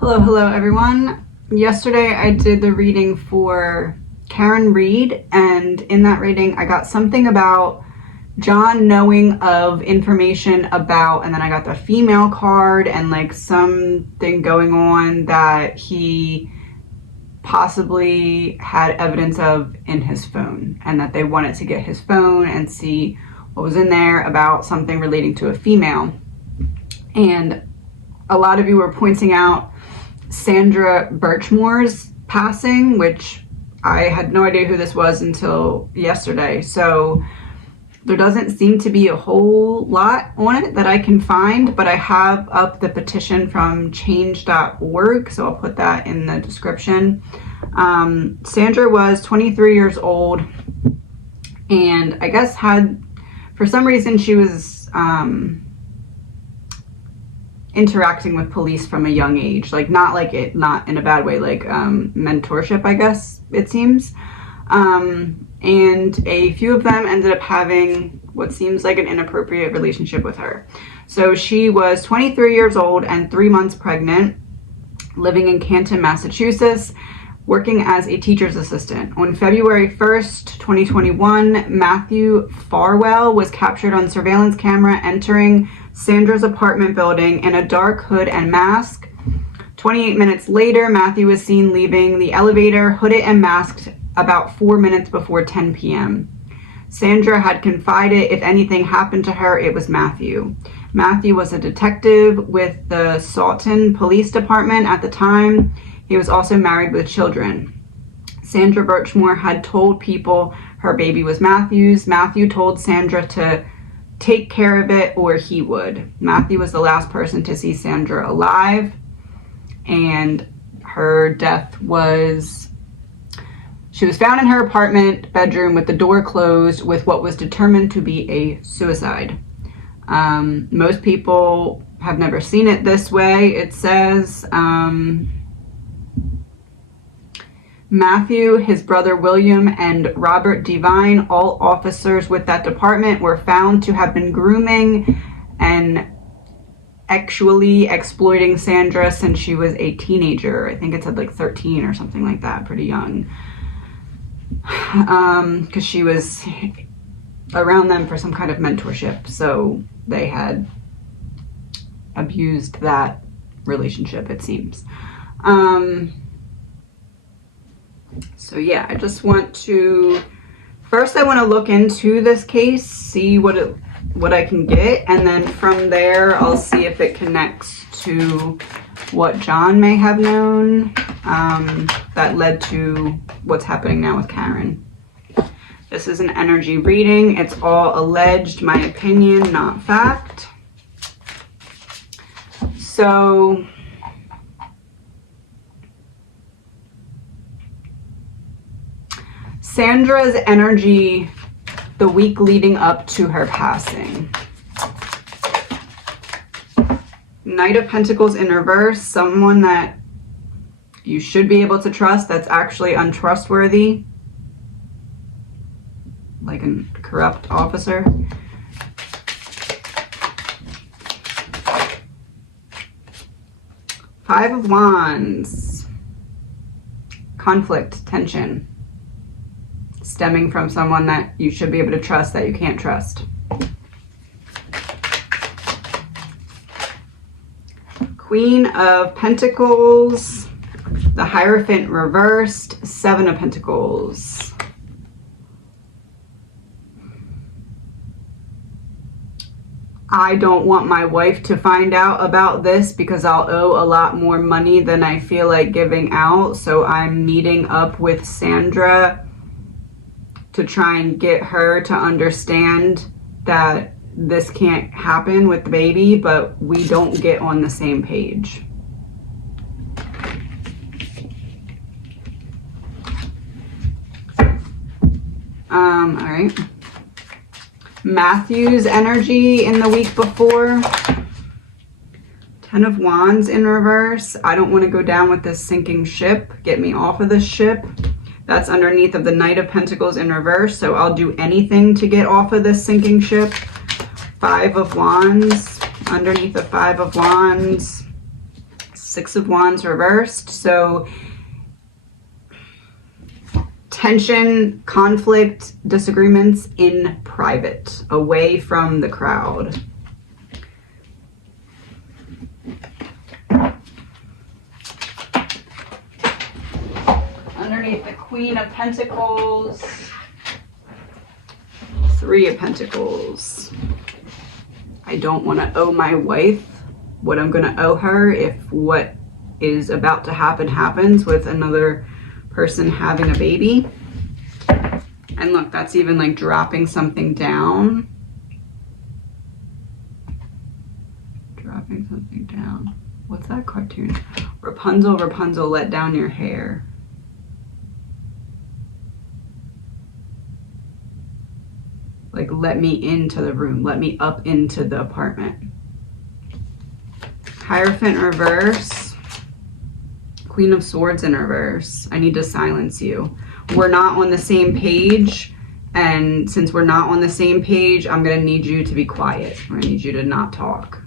Hello everyone. Yesterday I did the reading for Karen Reed, and in that reading I got something about John knowing of information about, and then I got the female card and like something going on that he possibly had evidence of in his phone, and that they wanted to get his phone and see what was in there about something relating to a female. And a lot of you were pointing out Sandra BIRCHMORE's passing, which I had no idea who this was until yesterday. So there doesn't seem to be a whole lot on it that I can find, but I have up the petition from change.org, so I'll put that in the description. Sandra was 23 years old, and I guess had, for some reason, she was interacting with police from a young age, like not in a bad way, like mentorship, I guess it seems. And a few of them ended up having what seems like an inappropriate relationship with her. So she was 23 years old and 3 months pregnant, living in Canton, Massachusetts, working as a teacher's assistant. On February 1st, 2021, Matthew Farwell was captured on surveillance camera entering Sandra's apartment building in a dark hood and mask. 28 minutes later, Matthew was seen leaving the elevator, hooded and masked, about 4 minutes before 10 p.m. Sandra had confided if anything happened to her, it was Matthew. Matthew was a detective with the Salton Police Department at the time. He was also married with children. Sandra BIRCHMORE had told people her baby was Matthew's. Matthew told Sandra to take care of it or he would. Matthew was the last person to see Sandra alive, and her death was, she was found in her apartment bedroom with the door closed with what was determined to be a suicide. Most people have never seen it this way. It says Matthew, his brother William, and Robert Devine, all officers with that department, were found to have been grooming and actually exploiting Sandra since she was a teenager. I think it said like 13 or something like that, pretty young. Because she was around them for some kind of mentorship, so they had abused that relationship, it seems. So yeah, I just want to, first I want to look into this case, see what I can get, and then from there I'll see if it connects to what John may have known that led to what's happening now with Karen. This is an energy reading. It's all alleged, my opinion, not fact. So Sandra's energy the week leading up to her passing. Knight of Pentacles in reverse, someone that you should be able to trust that's actually untrustworthy, like a corrupt officer. Five of Wands, conflict, tension, stemming from someone that you should be able to trust that you can't trust. Queen of Pentacles, the Hierophant reversed, Seven of Pentacles. I don't want my wife to find out about this because I'll owe a lot more money than I feel like giving out, so I'm meeting up with Sandra to try and get her to understand that this can't happen with the baby, but we don't get on the same page. All right. Matthew's energy in the week before. Ten of Wands in reverse. I don't want to go down with this sinking ship. Get me off of this ship. That's underneath of the Knight of Pentacles in reverse, so I'll do anything to get off of this sinking ship. Five of Wands, underneath the Five of Wands. Six of Wands reversed. So tension, conflict, disagreements in private, away from the crowd. Underneath the Queen of Pentacles, Three of Pentacles. I don't want to owe my wife what I'm going to owe her if what is about to happen happens with another person having a baby. And look, that's even like dropping something down. Dropping something down. What's that cartoon? Rapunzel, Rapunzel, let down your hair. Like, let me into the room. Let me up into the apartment. Hierophant reverse. Queen of Swords in reverse. I need to silence you. We're not on the same page. And since we're not on the same page, I'm going to need you to be quiet. I'm going to need you to not talk.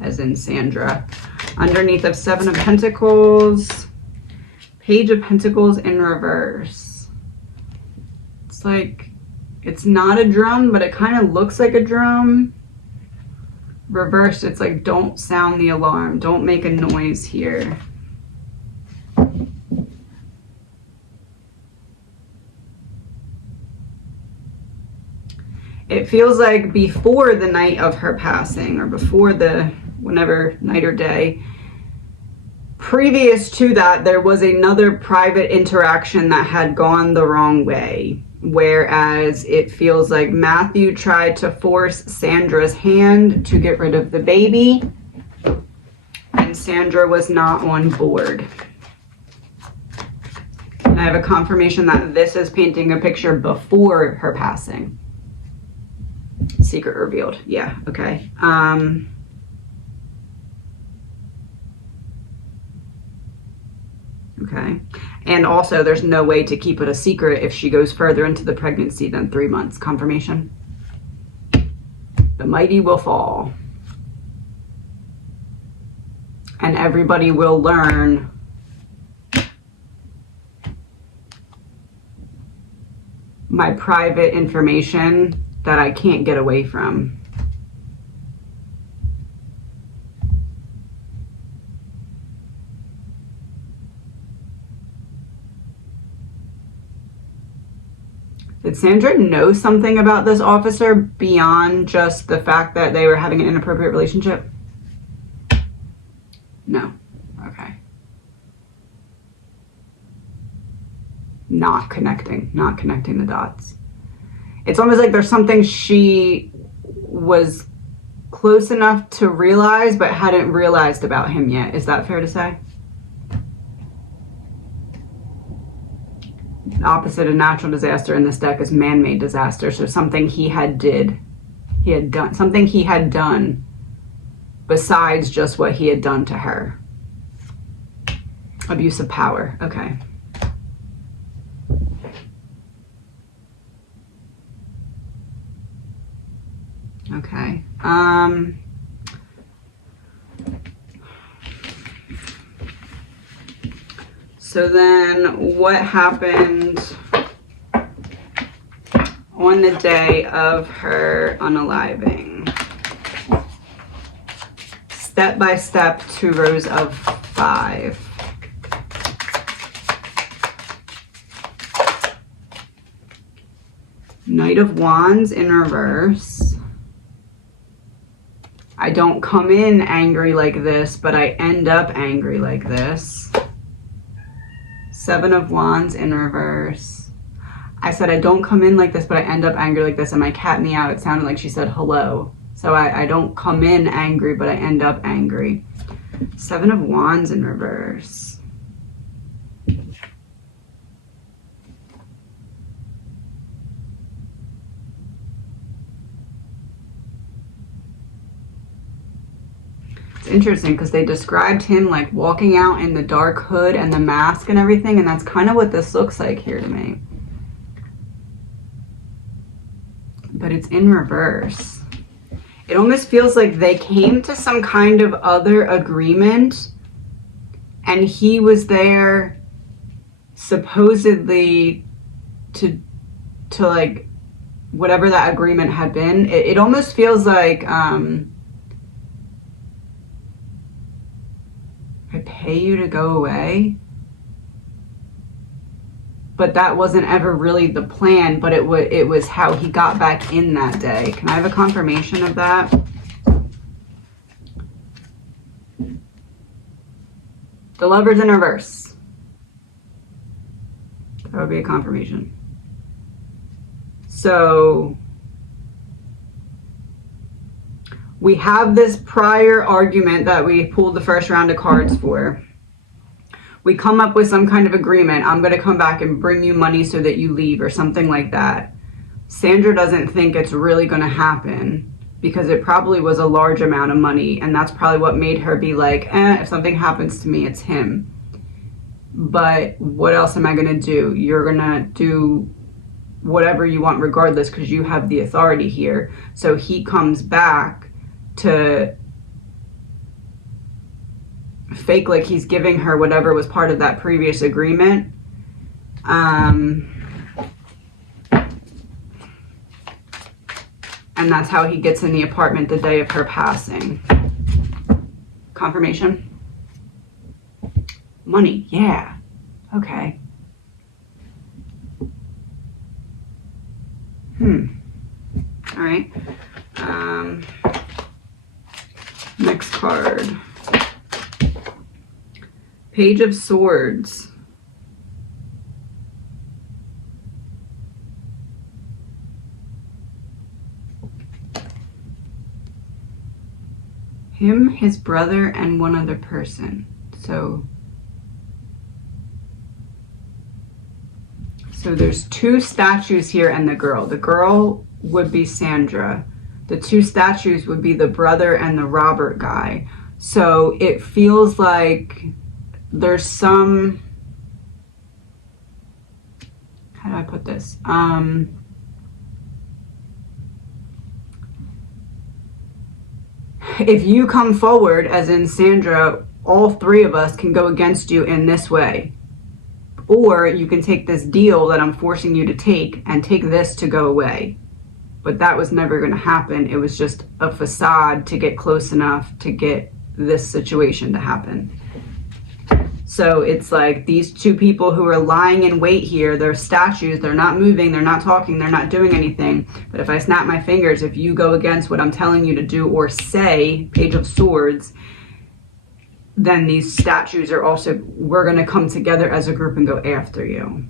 As in Sandra. Underneath of Seven of Pentacles. Page of Pentacles in reverse. It's like, it's not a drum, but it kind of looks like a drum. Reversed, it's like, don't sound the alarm. Don't make a noise here. It feels like before the night of her passing, or before the, whenever, night or day, previous to that, there was another private interaction that had gone the wrong way. Whereas it feels like Matthew tried to force Sandra's hand to get rid of the baby, and Sandra was not on board. And I have a confirmation that this is painting a picture before her passing. Secret revealed. Yeah, okay. Okay. And also, there's no way to keep it a secret if she goes further into the pregnancy than 3 months. Confirmation. The mighty will fall. And everybody will learn my private information that I can't get away from. Did Sandra know something about this officer beyond just the fact that they were having an inappropriate relationship? No. Okay. Not connecting the dots. It's almost like there's something she was close enough to realize but hadn't realized about him yet. Is that fair to say? Opposite of natural disaster in this deck is man-made disaster. So something he had done something he had done besides just what he had done to her. Abuse of power. Okay. Okay. So then what happened on the day of her unaliving? Step by step, 2 rows of 5. Knight of Wands in reverse. I don't come in angry like this, but I end up angry like this. 7 of Wands in reverse. I said I don't come in like this, but I end up angry like this. And my cat meowed. It sounded like she said hello. So I don't come in angry, but I end up angry. 7 of Wands in reverse. Interesting because they described him like walking out in the dark hood and the mask and everything, and that's kind of what this looks like here to me. But it's in reverse. It almost feels like they came to some kind of other agreement and he was there supposedly to like whatever that agreement had been. It almost feels like I pay you to go away, but that wasn't ever really the plan, but it was how he got back in that day. Can I have a confirmation of that? The Lovers in reverse. That would be a confirmation. So we have this prior argument that we pulled the first round of cards for. We come up with some kind of agreement. I'm going to come back and bring you money so that you leave or something like that. Sandra doesn't think it's really going to happen because it probably was a large amount of money, and that's probably what made her be like, if something happens to me, it's him. But what else am I going to do? You're going to do whatever you want regardless because you have the authority here. So he comes back to fake like he's giving her whatever was part of that previous agreement. And that's how he gets in the apartment the day of her passing. Confirmation? Money, yeah. Okay. All right. Next card. Page of Swords. Him, his brother, and one other person. So there's two statues here and the girl. The girl would be Sandra. The two statues would be the brother and the Robert guy. So it feels like there's some, how do I put this? If you come forward, as in Sandra, all three of us can go against you in this way. Or you can take this deal that I'm forcing you to take and take this to go away. But that was never going to happen. It was just a facade to get close enough to get this situation to happen. So it's like these two people who are lying in wait here, they're statues, they're not moving, they're not talking, they're not doing anything. But if I snap my fingers, if you go against what I'm telling you to do or say, Page of Swords, then these statues are also, we're going to come together as a group and go after you.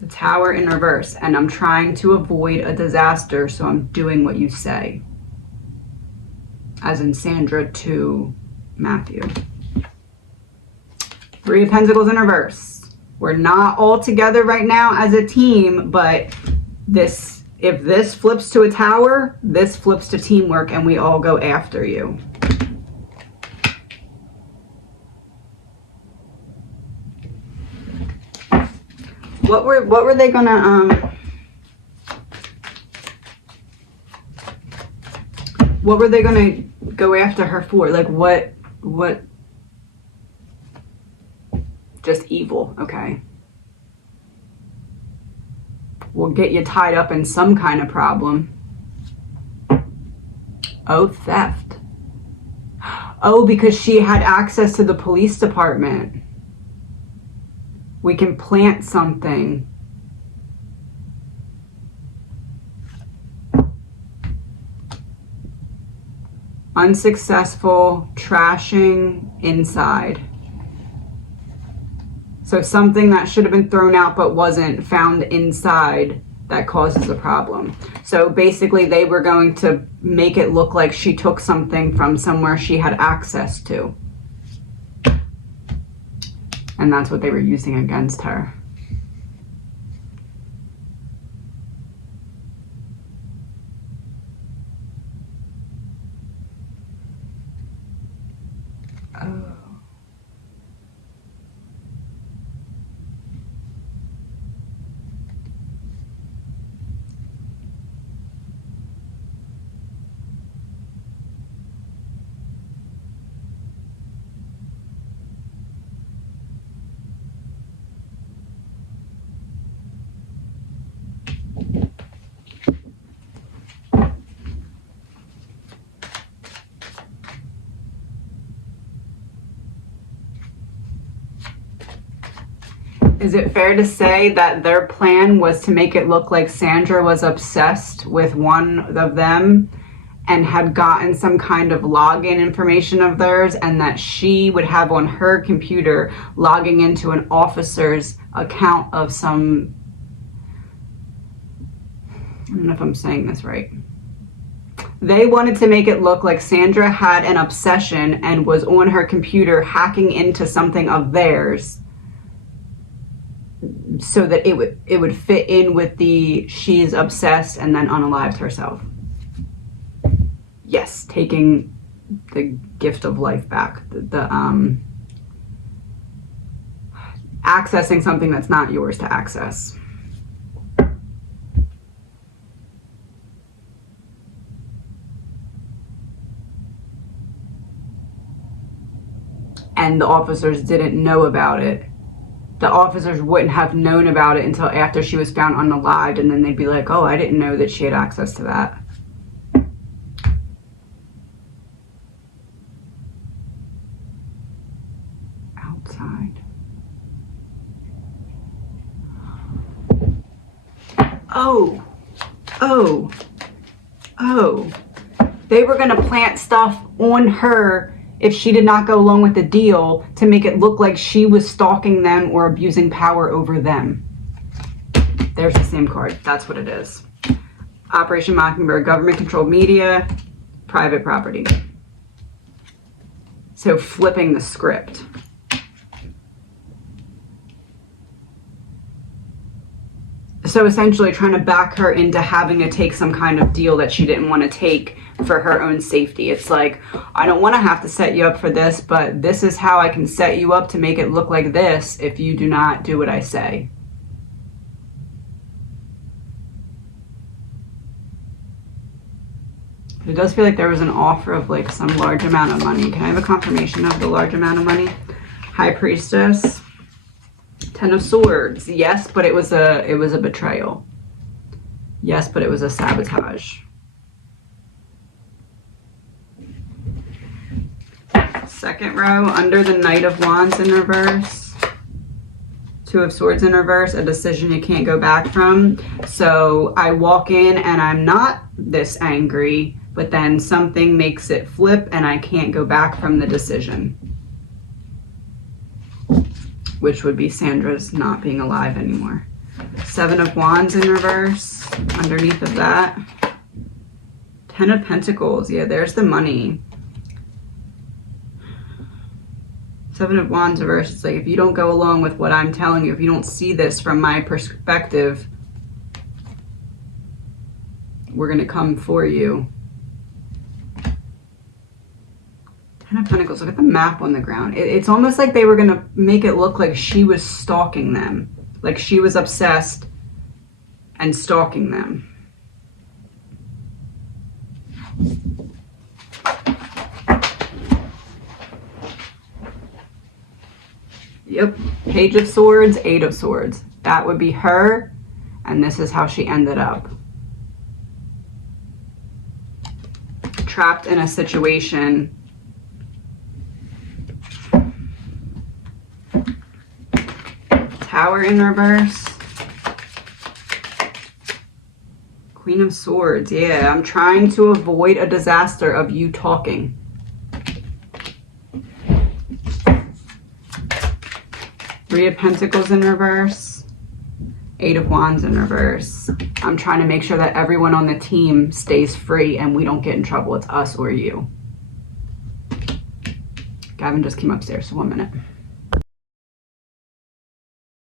The Tower in reverse, and I'm trying to avoid a disaster, so I'm doing what you say. As in Sandra to Matthew. Three of Pentacles in reverse. We're not all together right now as a team, but this, if this flips to a tower, this flips to teamwork and we all go after you. What were they gonna what were they gonna go after her for? Like what just evil, okay. We'll get you tied up in some kind of problem. Oh, theft. Oh, because she had access to the police department. We can plant something. Unsuccessful trashing inside. So something that should have been thrown out but wasn't found inside that causes a problem. So basically they were going to make it look like she took something from somewhere she had access to. And that's what they were using against her. Oh. Is it fair to say that their plan was to make it look like Sandra was obsessed with one of them and had gotten some kind of login information of theirs, and that she would have on her computer logging into an officer's account of some, I don't know if I'm saying this right. They wanted to make it look like Sandra had an obsession and was on her computer hacking into something of theirs so that it would fit in with the she's obsessed and then unalived herself. Yes, taking the gift of life back. Accessing something that's not yours to access. And the officers didn't know about it. The officers wouldn't have known about it until after she was found unalived, and then they'd be like, oh, I didn't know that she had access to that. Outside. Oh. They were gonna plant stuff on her if she did not go along with the deal to make it look like she was stalking them or abusing power over them. There's the same card. That's what it is. Operation Mockingbird, government-controlled media, private property. So flipping the script. So essentially trying to back her into having to take some kind of deal that she didn't want to take for her own safety. It's like, I don't want to have to set you up for this, but this is how I can set you up to make it look like this if you do not do what I say. It does feel like there was an offer of like some large amount of money. Can I have a confirmation of the large amount of money? High Priestess. Ten of Swords. Yes, but it was a betrayal. Yes, but it was a sabotage. Second row, under the Knight of Wands in reverse. Two of Swords in reverse, a decision you can't go back from. So I walk in and I'm not this angry, but then something makes it flip and I can't go back from the decision. Which would be Sandra's not being alive anymore. Seven of Wands in reverse, underneath of that. Ten of Pentacles, yeah, there's the money. Seven of Wands reverse, it's like if you don't go along with what I'm telling you, if you don't see this from my perspective, we're gonna come for you. Ten of Pentacles, look at the map on the ground. It's almost like they were gonna make it look like she was stalking them. Like she was obsessed and stalking them. Yep, Page of Swords, Eight of Swords. That would be her, and this is how she ended up. Trapped in a situation. Tower in reverse. Queen of Swords. Yeah, I'm trying to avoid a disaster of you talking. Three of Pentacles in reverse. Eight of Wands in reverse. I'm trying to make sure that everyone on the team stays free and we don't get in trouble. It's us or you. Gavin just came upstairs, so 1 minute.